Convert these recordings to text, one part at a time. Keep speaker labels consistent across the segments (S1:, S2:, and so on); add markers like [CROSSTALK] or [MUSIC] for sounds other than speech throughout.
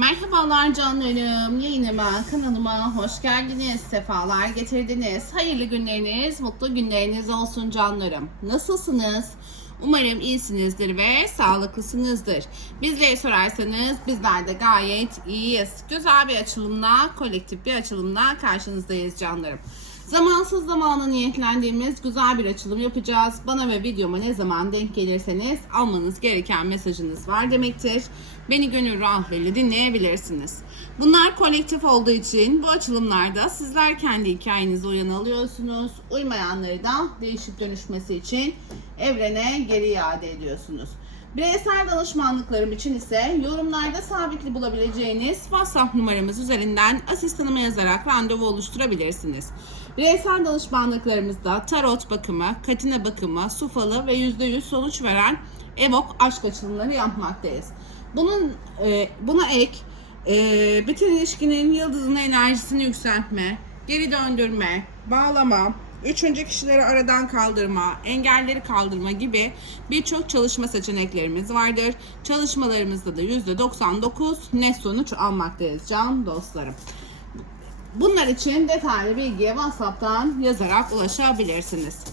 S1: Merhabalar canlarım, yayınıma, kanalıma hoş geldiniz, sefalar getirdiniz. Hayırlı günleriniz, mutlu günleriniz olsun canlarım. Nasılsınız? Umarım iyisinizdir ve sağlıklısınızdır. Bizleri sorarsanız bizler de gayet iyiyiz. Güzel bir açılımla, kolektif bir açılımla karşınızdayız canlarım. Zamansız zamana niyetlendiğimiz güzel bir açılım yapacağız. Bana ve videoma ne zaman denk gelirseniz almanız gereken mesajınız var demektir. Beni gönül rahatlığıyla dinleyebilirsiniz. Bunlar kolektif olduğu için bu açılımlarda sizler kendi hikayenizi uyan alıyorsunuz. Uymayanları da değişip dönüşmesi için evrene geri iade ediyorsunuz. Bireysel danışmanlıklarım için ise yorumlarda sabitli bulabileceğiniz WhatsApp numaramız üzerinden asistanıma yazarak randevu oluşturabilirsiniz. Bireysel danışmanlıklarımızda tarot bakımı, katine bakımı, sufalı ve %100 sonuç veren evok aşk açılımları yapmaktayız. Bunun e, buna ek e, bütün ilişkinin yıldızın enerjisini yükseltme, geri döndürme, bağlama, üçüncü kişileri aradan kaldırma, engelleri kaldırma gibi birçok çalışma seçeneklerimiz vardır. Çalışmalarımızda da %99 net sonuç almaktayız can dostlarım. Bunlar için detaylı bilgiye WhatsApp'tan yazarak ulaşabilirsiniz.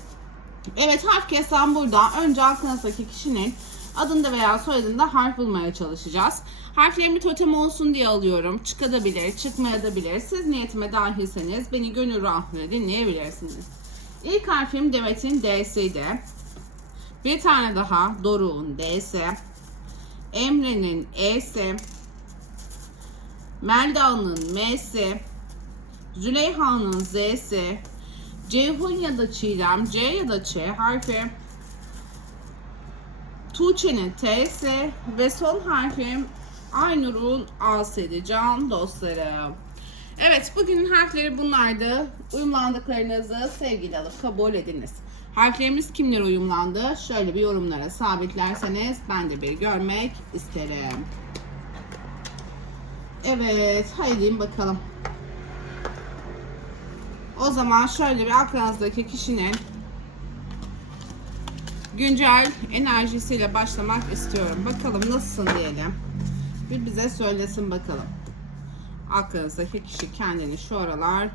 S1: Evet harf kesen burada. Önce aklınızdaki kişinin adında veya soyadında harf bulmaya çalışacağız. Harflerimi totem olsun diye alıyorum. Çıkabilir, çıkmayabilir. Siz niyetime dahilseniz beni gönül rahatlığıyla dinleyebilirsiniz. İlk harfim Demet'in D'siydi. Bir tane daha Doruk'un D'si. Emre'nin E'si. Melda'nın M'si. Züleyha'nın Z'si. Ceyhun ya da Çiğdem, C ya da Ç harfi. Tuğçe'nin T'si ve son harfim Aynur'un A'sıydı can dostlarım. Evet bugünün harfleri bunlardı. Uyumlandıklarınızı sevgiyle alıp kabul ediniz. Harflerimiz kimlere uyumlandı? Şöyle bir yorumlara sabitlerseniz ben de bir görmek isterim. Evet haydi bakalım. O zaman şöyle bir aklınızdaki kişinin güncel enerjisiyle başlamak istiyorum. Bakalım nasılsın diyelim. Bir bize söylesin bakalım. Aklınızdaki kişi kendini şu aralar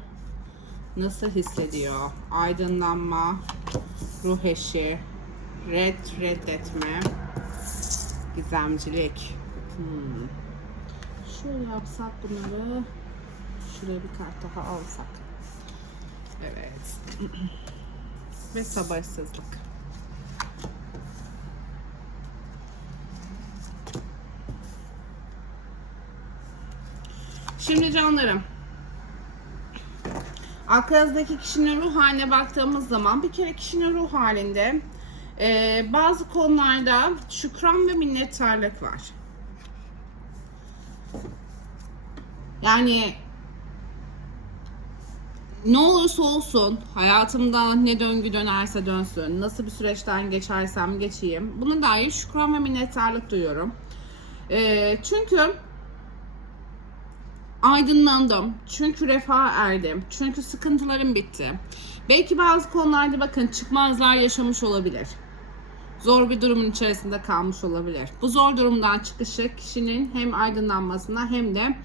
S1: nasıl hissediyor? Aydınlanma, ruh eşi, red reddetme, gizemcilik. Hmm. Şöyle yapsak bunları. Şuraya bir kart daha alsak. Evet. [CLEARS THROAT] Ve sabırsızlık. Şimdi canlarım. Aklınızdaki kişinin ruh haline baktığımız zaman bir kere kişinin ruh halinde e, bazı konularda şükran ve minnettarlık var. Yani ne olursa olsun hayatımda ne döngü dönerse dönsün, nasıl bir süreçten geçersem geçeyim buna dair şükran ve minnettarlık duyuyorum. E, çünkü aydınlandım. Çünkü refaha erdim. Çünkü sıkıntılarım bitti. Belki bazı konularda bakın çıkmazlar yaşamış olabilir. Zor bir durumun içerisinde kalmış olabilir. Bu zor durumdan çıkışı kişinin hem aydınlanmasına hem de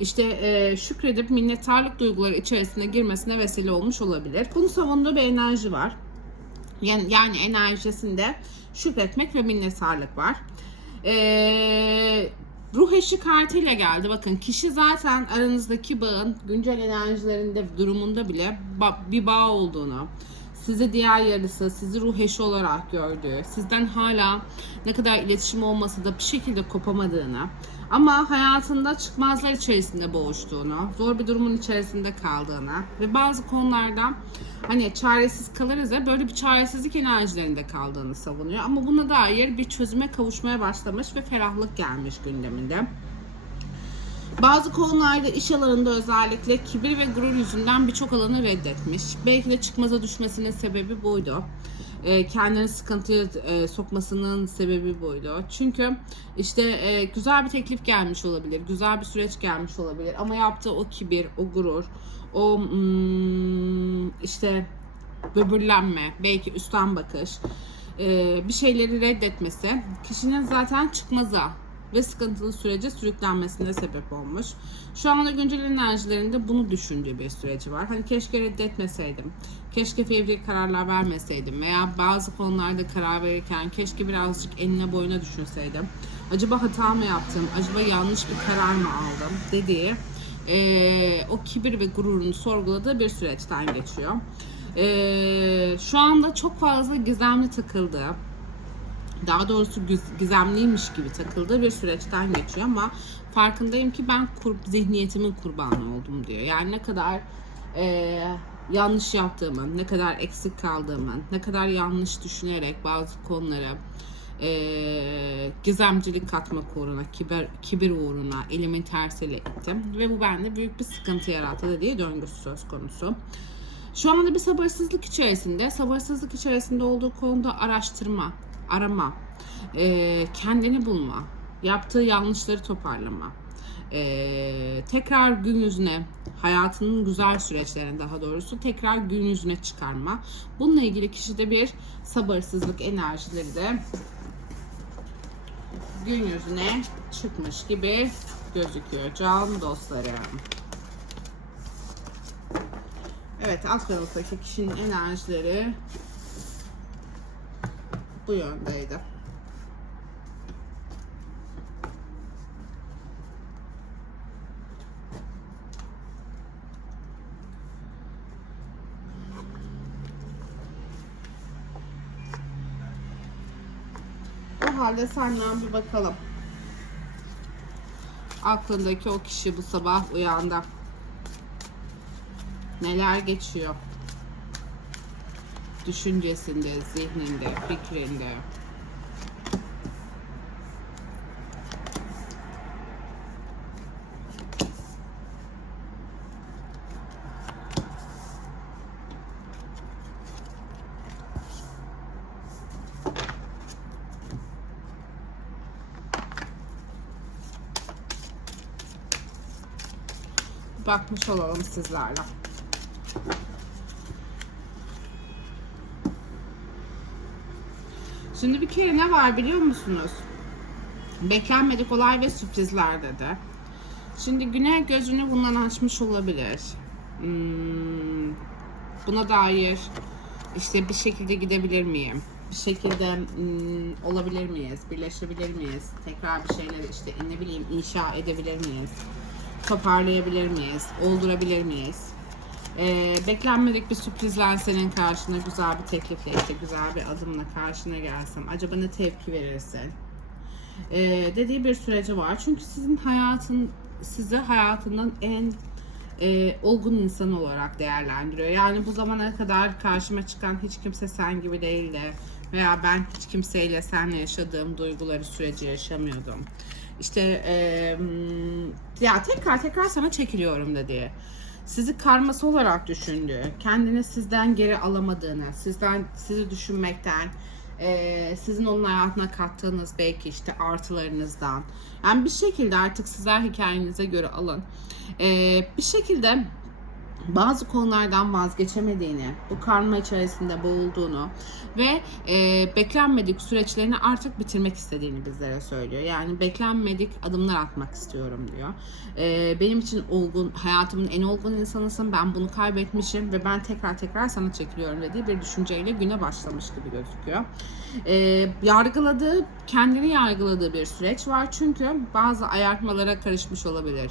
S1: işte e, şükredip minnettarlık duyguları içerisine girmesine vesile olmuş olabilir. Bunu savunduğu bir enerji var. Yani, yani enerjisinde şükretmek ve minnettarlık var. Eee Ruh eşi kartıyla geldi. Bakın kişi zaten aranızdaki bağın güncel enerjilerinde durumunda bile bir bağ olduğunu, sizi diğer yarısı, sizi ruh eşi olarak gördüğü, sizden hala ne kadar iletişim olmasa da bir şekilde kopamadığını ama hayatında çıkmazlar içerisinde boğuştuğunu, zor bir durumun içerisinde kaldığını ve bazı konularda hani çaresiz kalırız ya böyle bir çaresizlik enerjilerinde kaldığını savunuyor. Ama buna dair bir çözüme kavuşmaya başlamış ve ferahlık gelmiş gündeminde. Bazı konularda iş alanında özellikle kibir ve gurur yüzünden birçok alanı reddetmiş. Belki de çıkmaza düşmesinin sebebi buydu. E, kendini sıkıntıya e, sokmasının sebebi buydu. Çünkü işte e, güzel bir teklif gelmiş olabilir, güzel bir süreç gelmiş olabilir ama yaptığı o kibir, o gurur, o hmm, işte böbürlenme, belki üstten bakış, bir şeyleri reddetmesi kişinin zaten çıkmaza ve sıkıntılı sürece sürüklenmesine sebep olmuş. Şu anda güncel enerjilerinde bunu düşündüğü bir süreci var. Hani keşke reddetmeseydim, keşke fevri kararlar vermeseydim veya bazı konularda karar verirken keşke birazcık enine boyuna düşünseydim. Acaba hata mı yaptım, acaba yanlış bir karar mı aldım dediği eee, o kibir ve gururunu sorguladığı bir süreçten geçiyor. Eee, şu anda çok fazla gizemli takıldığı, daha doğrusu gizemliymiş gibi takıldığı bir süreçten geçiyor ama farkındayım ki ben kur, zihniyetimin kurbanı oldum diyor. Yani ne kadar eee, yanlış yaptığımın, ne kadar eksik kaldığımın, ne kadar yanlış düşünerek bazı konuları eee, gizemcilik katmak uğruna, kibir, kibir uğruna elimin tersiyle ittim. Ve bu bende büyük bir sıkıntı yarattı diye döngüsü söz konusu. Şu anda bir sabırsızlık içerisinde, sabırsızlık içerisinde olduğu konuda araştırma, arama, eee, kendini bulma, yaptığı yanlışları toparlama, eee, tekrar gün yüzüne, hayatının güzel süreçlerini daha doğrusu tekrar gün yüzüne çıkarma. Bununla ilgili kişide bir sabırsızlık enerjileri de gün yüzüne çıkmış gibi gözüküyor can dostlarım. Evet alt taraftaki kişinin enerjileri bu yöndeydi. O halde senden bir bakalım. Aklındaki o kişi bu sabah uyandı. Neler geçiyor? Düşüncesinde, zihninde, fikrinde. Bakmış olalım sizlerle. Şimdi bir kere ne var biliyor musunuz? Beklenmedik olay ve sürprizler dedi. Şimdi Güney gözünü bundan açmış olabilir. Hmm, buna dair işte bir şekilde gidebilir miyim? Bir şekilde hmm, olabilir miyiz? Birleşebilir miyiz? Tekrar bir şeyler işte ne bileyim inşa edebilir miyiz? Toparlayabilir miyiz? Oldurabilir miyiz? Ee, beklenmedik bir sürprizler senin karşına güzel bir teklifle işte güzel bir adımla karşına gelsem acaba ne tepki verirsin? Ee, dediği bir süreci var. Çünkü sizin hayatın sizi hayatının en e, olgun insan olarak değerlendiriyor. Yani bu zamana kadar karşıma çıkan hiç kimse sen gibi değildi veya ben hiç kimseyle senle yaşadığım duyguları süreci yaşamıyordum. İşte e, ya tekrar tekrar sana çekiliyorum dedi. Sizi karması olarak düşündüğü, kendini sizden geri alamadığını, sizden sizi düşünmekten, e, sizin onun hayatına kattığınız belki işte artılarınızdan. Yani bir şekilde artık sizler hikayenize göre alın. E, bir şekilde bazı konulardan vazgeçemediğini, bu karma içerisinde boğulduğunu ve e, beklenmedik süreçlerini artık bitirmek istediğini bizlere söylüyor. Yani beklenmedik adımlar atmak istiyorum diyor. E, benim için olgun, hayatımın en olgun insanısın, ben bunu kaybetmişim ve ben tekrar tekrar sana çekiliyorum dediği bir düşünceyle güne başlamış gibi gözüküyor. E, yargıladığı, kendini yargıladığı bir süreç var çünkü bazı ayartmalara karışmış olabilir.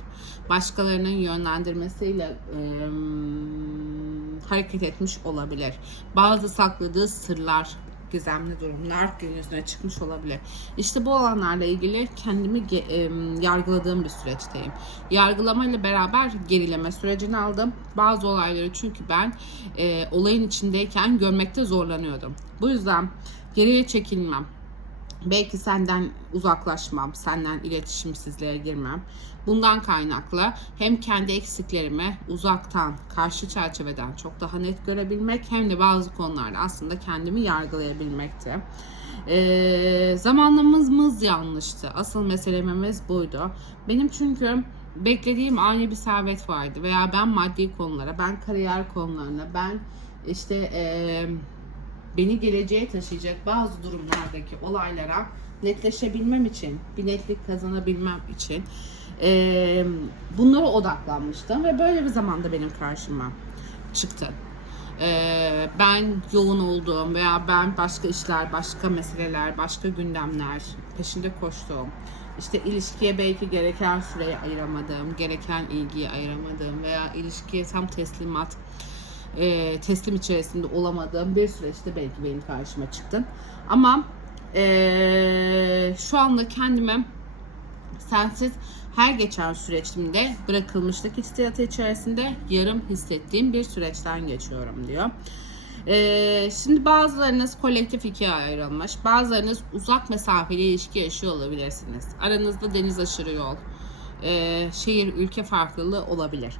S1: Başkalarının yönlendirmesiyle e, hareket etmiş olabilir. Bazı sakladığı sırlar, gizemli durumlar gün yüzüne çıkmış olabilir. İşte bu olanlarla ilgili kendimi e, yargıladığım bir süreçteyim. Yargılamayla beraber gerileme sürecini aldım. Bazı olayları çünkü ben e, olayın içindeyken görmekte zorlanıyordum. Bu yüzden geriye çekilmem. Belki senden uzaklaşmam, senden iletişimsizliğe girmem. Bundan kaynaklı hem kendi eksiklerimi uzaktan, karşı çerçeveden çok daha net görebilmek hem de bazı konularda aslında kendimi yargılayabilmekti. Ee, zamanlamamız yanlıştı. Asıl meselemiz buydu. Benim çünkü beklediğim ani bir servet vardı veya ben maddi konulara, ben kariyer konularına, ben işte eee beni geleceğe taşıyacak bazı durumlardaki olaylara netleşebilmem için, bir netlik kazanabilmem için e, bunlara odaklanmıştım ve böyle bir zamanda benim karşıma çıktı. E, ben yoğun olduğum veya ben başka işler, başka meseleler, başka gündemler peşinde koştuğum, işte ilişkiye belki gereken süreyi ayıramadığım, gereken ilgiyi ayıramadığım veya ilişkiye tam teslimat e, teslim içerisinde olamadığım bir süreçte belki benim karşıma çıktın. Ama e, şu anda kendime sensiz her geçen süreçimde bırakılmışlık hissiyatı içerisinde yarım hissettiğim bir süreçten geçiyorum diyor. Ee, şimdi bazılarınız kolektif ikiye ayrılmış, bazılarınız uzak mesafeli ilişki yaşıyor olabilirsiniz. Aranızda deniz aşırı yol, e, şehir, ülke farklılığı olabilir.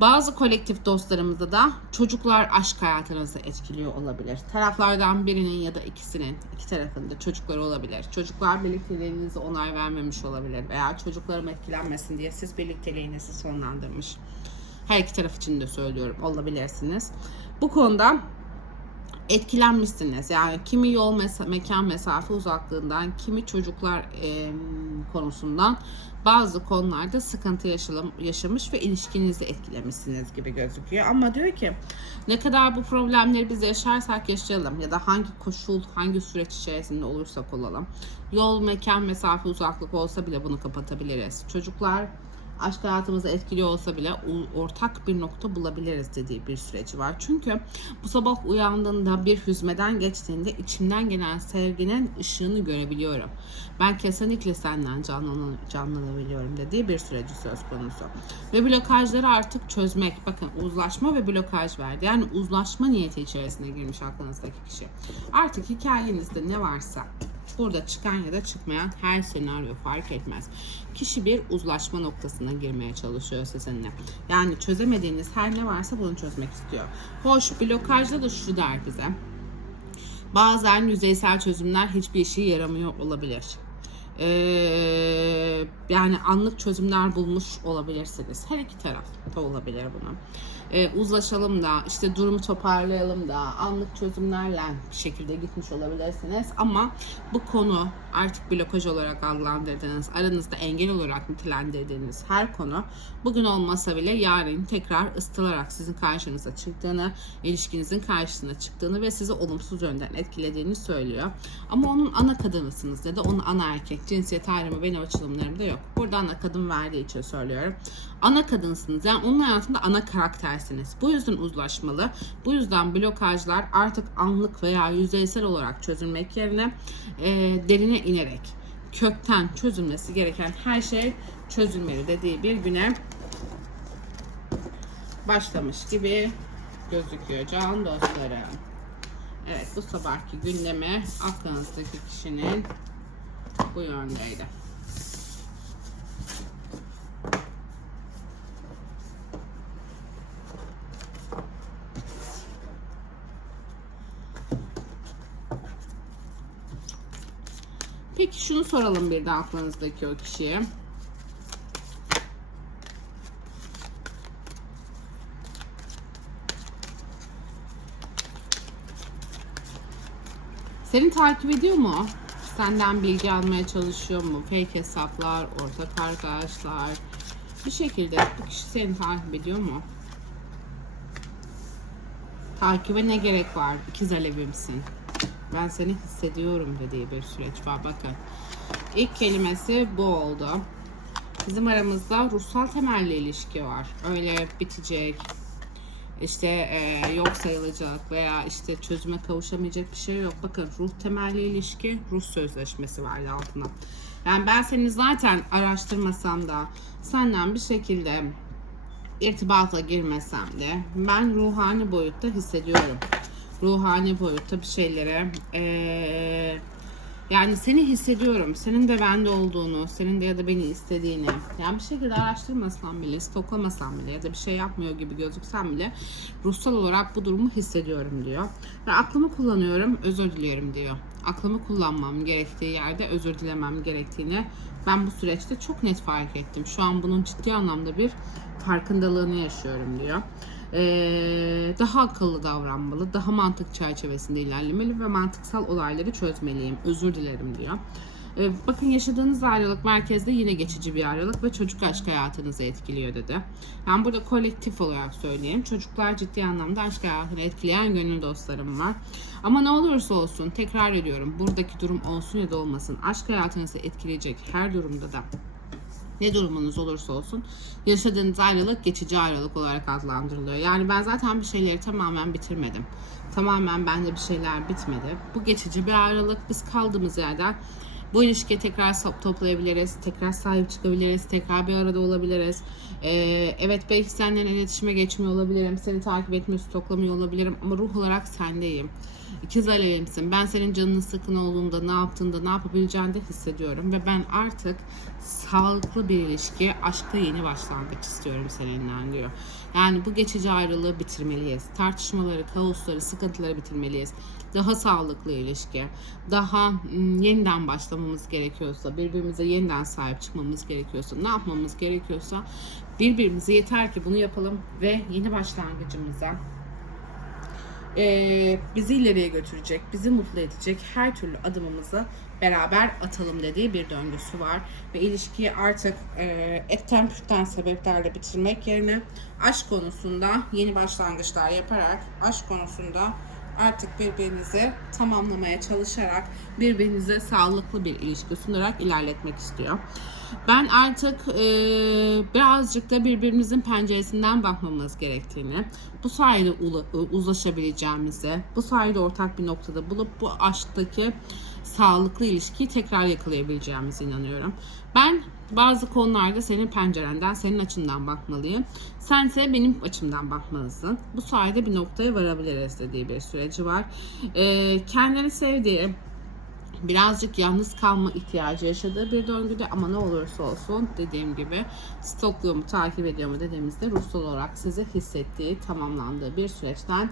S1: Bazı kolektif dostlarımızda da çocuklar aşk hayatınızı etkiliyor olabilir. Taraflardan birinin ya da ikisinin, iki tarafında çocukları olabilir. Çocuklar birlikteliğinize onay vermemiş olabilir veya çocuklarım etkilenmesin diye siz birlikteliğinizi sonlandırmış. Her iki taraf için de söylüyorum olabilirsiniz. Bu konuda etkilenmişsiniz. Yani kimi yol mesa- mekan mesafe uzaklığından, kimi çocuklar e, konusundan bazı konularda sıkıntı yaşalım, yaşamış ve ilişkinizi etkilemişsiniz gibi gözüküyor. Ama diyor ki ne kadar bu problemleri biz yaşarsak yaşayalım ya da hangi koşul, hangi süreç içerisinde olursak olalım. Yol, mekan, mesafe, uzaklık olsa bile bunu kapatabiliriz. Çocuklar aşk hayatımızı etkiliyor olsa bile ortak bir nokta bulabiliriz dediği bir süreci var. Çünkü bu sabah uyandığında bir hüzmeden geçtiğinde içimden gelen sevginin ışığını görebiliyorum. Ben kesinlikle senden canlan canlanabiliyorum dediği bir süreci söz konusu. Ve blokajları artık çözmek. Bakın uzlaşma ve blokaj verdi. Yani uzlaşma niyeti içerisine girmiş aklınızdaki kişi. Artık hikayenizde ne varsa Burada çıkan ya da çıkmayan her senaryo fark etmez. Kişi bir uzlaşma noktasına girmeye çalışıyor sizinle. Yani çözemediğiniz her ne varsa bunu çözmek istiyor. Hoş blokajda da şu der bize. Bazen yüzeysel çözümler hiçbir işe yaramıyor olabilir. Ee, yani anlık çözümler bulmuş olabilirsiniz. Her iki taraf da olabilir buna. Ee, uzlaşalım da işte durumu toparlayalım da anlık çözümlerle bir şekilde gitmiş olabilirsiniz. Ama bu konu artık blokaj olarak adlandırdığınız, aranızda engel olarak nitelendirdiğiniz her konu bugün olmasa bile yarın tekrar ısıtılarak sizin karşınıza çıktığını, ilişkinizin karşısına çıktığını ve sizi olumsuz yönden etkilediğini söylüyor. Ama onun ana kadınısınız ya da onun ana erkek cinsiyet ayrımı benim açılımlarımda yok. Burada ana kadın verdiği için söylüyorum. Ana kadınsınız yani onun hayatında ana karaktersiniz. Bu yüzden uzlaşmalı. Bu yüzden blokajlar artık anlık veya yüzeysel olarak çözülmek yerine e, derine inerek kökten çözülmesi gereken her şey çözülmeli dediği bir güne başlamış gibi gözüküyor can dostlarım. Evet bu sabahki gündeme aklınızdaki kişinin bu yöndeydi. Peki şunu soralım bir de aklınızdaki o kişiye. Seni takip ediyor mu? Senden bilgi almaya çalışıyor mu? Fake hesaplar, ortak arkadaşlar. Bir şekilde bu kişi seni takip ediyor mu? Takibe ne gerek var? İkiz alevimsin. Ben seni hissediyorum dediği bir süreç var. Bakın. İlk kelimesi bu oldu. Bizim aramızda ruhsal temelli ilişki var. Öyle bitecek, işte e, yok sayılacak veya işte çözüme kavuşamayacak bir şey yok. Bakın ruh temelli ilişki, ruh sözleşmesi var altına. Yani ben seni zaten araştırmasam da senden bir şekilde irtibata girmesem de ben ruhani boyutta hissediyorum. Ruhani boyutta bir şeylere eee, yani seni hissediyorum. Senin de bende olduğunu, senin de ya da beni istediğini. Yani bir şekilde araştırmasam bile, stoklamasam bile ya da bir şey yapmıyor gibi gözüksem bile ruhsal olarak bu durumu hissediyorum diyor. Ve aklımı kullanıyorum, özür diliyorum diyor. Aklımı kullanmam gerektiği yerde özür dilemem gerektiğini ben bu süreçte çok net fark ettim. Şu an bunun ciddi anlamda bir farkındalığını yaşıyorum diyor. Ee, daha akıllı davranmalı, daha mantık çerçevesinde ilerlemeli ve mantıksal olayları çözmeliyim. Özür dilerim diyor. Ee, bakın yaşadığınız ayrılık merkezde yine geçici bir ayrılık ve çocuk aşk hayatınızı etkiliyor dedi. Ben burada kolektif olarak söyleyeyim. Çocuklar ciddi anlamda aşk hayatını etkileyen gönül dostlarım var. Ama ne olursa olsun tekrar ediyorum buradaki durum olsun ya da olmasın aşk hayatınızı etkileyecek her durumda da ne durumunuz olursa olsun yaşadığınız ayrılık geçici ayrılık olarak adlandırılıyor. Yani ben zaten bir şeyleri tamamen bitirmedim. Tamamen bende bir şeyler bitmedi. Bu geçici bir ayrılık. Biz kaldığımız yerden bu ilişkiye tekrar toplayabiliriz, tekrar sahip çıkabiliriz, tekrar bir arada olabiliriz. Ee, evet belki seninle iletişime geçmiyor olabilirim, seni takip etmiyor, stoklamıyor olabilirim ama ruh olarak sendeyim. İkiz alevimsin. Ben senin canının sıkın olduğunda, ne yaptığında, ne yapabileceğini de hissediyorum. Ve ben artık sağlıklı bir ilişki, aşkta yeni başlangıç istiyorum seninle diyor. Yani bu geçici ayrılığı bitirmeliyiz. Tartışmaları, kaosları, sıkıntıları bitirmeliyiz. Daha sağlıklı ilişki, daha yeniden başlamamız gerekiyorsa, birbirimize yeniden sahip çıkmamız gerekiyorsa, ne yapmamız gerekiyorsa birbirimize yeter ki bunu yapalım ve yeni başlangıcımıza bizi ileriye götürecek, bizi mutlu edecek her türlü adımımızı beraber atalım dediği bir döngüsü var. Ve ilişkiyi artık e, etten püften sebeplerle bitirmek yerine aşk konusunda yeni başlangıçlar yaparak aşk konusunda artık birbirinizi tamamlamaya çalışarak birbirinize sağlıklı bir ilişki sunarak ilerletmek istiyor. Ben artık e, birazcık da birbirimizin penceresinden bakmamız gerektiğini, bu sayede e, uzlaşabileceğimizi, bu sayede ortak bir noktada bulup bu aşktaki sağlıklı ilişkiyi tekrar yakalayabileceğimize inanıyorum. Ben bazı konularda senin pencerenden, senin açından bakmalıyım. Sense benim açımdan bakmalısın. Bu sayede bir noktaya varabiliriz dediği bir süreci var. Ee, kendini sevdiği, birazcık yalnız kalma ihtiyacı yaşadığı bir döngüde ama ne olursa olsun dediğim gibi stokluyor mu takip ediyor mu dediğimizde ruhsal olarak sizi hissettiği tamamlandığı bir süreçten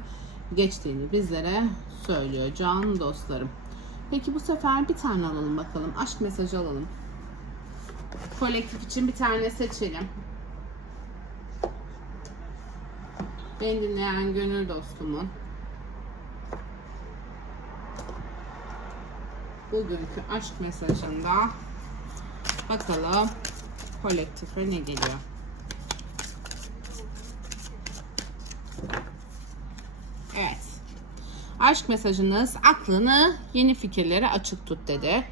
S1: geçtiğini bizlere söylüyor can dostlarım. Peki bu sefer bir tane alalım bakalım. Aşk mesajı alalım. Kolektif için bir tane seçelim. Beni dinleyen gönül dostumun bugünkü aşk mesajında bakalım kolektife ne geliyor. Evet. Aşk mesajınız aklını yeni fikirlere açık tut dedi.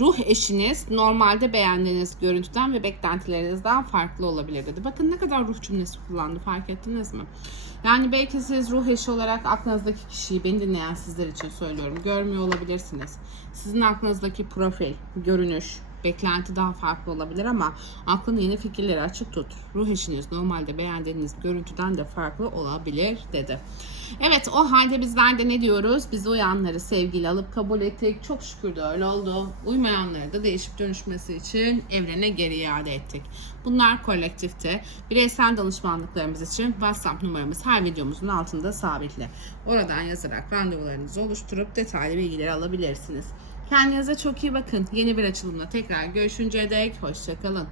S1: Ruh eşiniz normalde beğendiğiniz görüntüden ve beklentilerinizden farklı olabilir dedi. Bakın ne kadar ruh cümlesi kullandı fark ettiniz mi? Yani belki siz ruh eşi olarak aklınızdaki kişiyi beni dinleyen sizler için söylüyorum. Görmüyor olabilirsiniz. Sizin aklınızdaki profil, görünüş, beklenti daha farklı olabilir ama aklını yeni fikirlere açık tut. Ruh eşiniz normalde beğendiğiniz görüntüden de farklı olabilir dedi. Evet o halde bizler de ne diyoruz? Biz uyanları sevgiyle alıp kabul ettik. Çok şükür de öyle oldu. Uymayanları da değişip dönüşmesi için evrene geri iade ettik. Bunlar kolektifte. Bireysel danışmanlıklarımız için WhatsApp numaramız her videomuzun altında sabitli. Oradan yazarak randevularınızı oluşturup detaylı bilgileri alabilirsiniz. Kendinize çok iyi bakın. Yeni bir açılımla tekrar görüşünceye dek hoşçakalın.